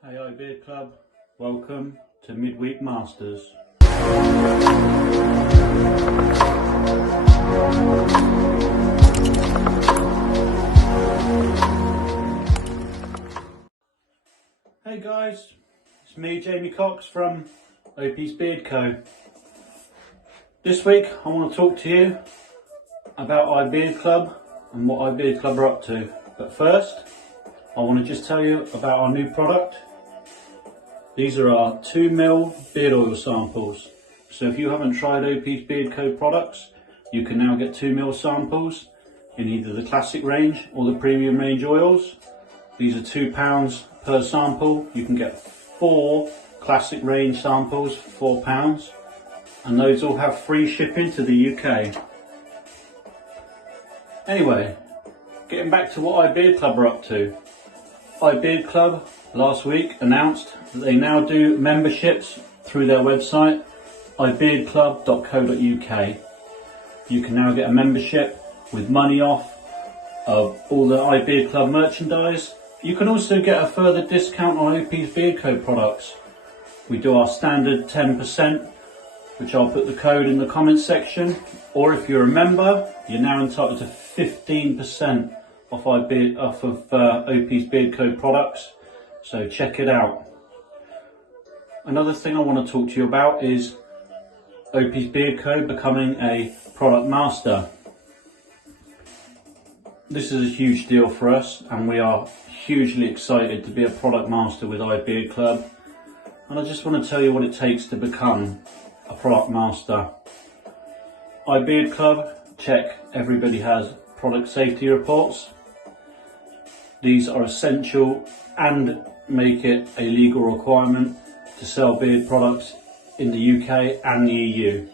Hey iBeard Club, welcome to Midweek Masters. Hey guys, it's me Jamie Cox from Opie's Beard Co. This week I want to talk to you about iBeard Club and what iBeard Club are up to. But first I want to just tell you about our new product. These are our 2ml beard oil samples. So if you haven't tried Opie's Beard Co products, you can now get 2ml samples in either the classic range or the premium range oils. These are £2 per sample. You can get 4 classic range samples for £4, and those all have free shipping to the UK. Anyway, getting back to what iBeard Club are up to. iBeard Club last week announced that they now do memberships through their website, iBeardClub.co.uk. You can now get a membership with money off of all the iBeard Club merchandise. You can also get a further discount on Opie's Beard Co products. We do our standard 10%, which I'll put the code in the comments section, or if you're a member, you're now entitled to 15% off of Opie's Beard Co products, so check it out. Another thing I want to talk to you about is Opie's Beard Co becoming a product master. This is a huge deal for us, and we are hugely excited to be a product master with iBeard Club. And I just want to tell you what it takes to become a product master. iBeard Club check everybody has product safety reports. These are essential and make it a legal requirement to sell beard products in the UK and the EU.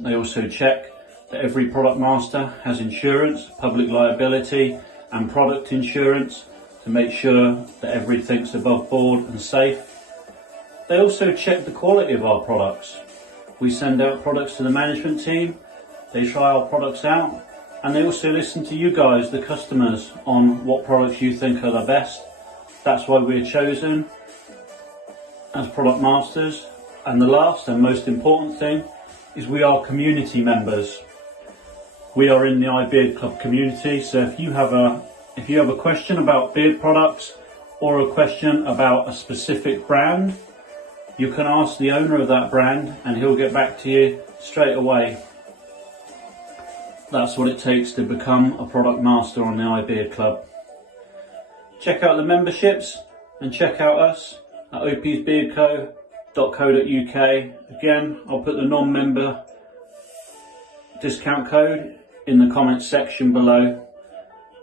They also check that every product master has insurance, public liability and product insurance to make sure that everything's above board and safe. They also check the quality of our products. We send out products to the management team, they try our products out, and they also listen to you guys, the customers, on what products you think are the best. That's why we're chosen as product masters. And the last and most important thing is we are community members. We are in the iBeard Club community, so if you have a question about beard products or a question about a specific brand, you can ask the owner of that brand and he'll get back to you straight away. That's what it takes to become a product master on the iBeard Club. Check out the memberships and check out us at opiesbeardco.co.uk. Again, I'll put the non-member discount code in the comments section below.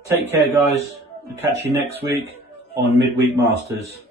Take care guys, I'll catch you next week on Midweek Masters.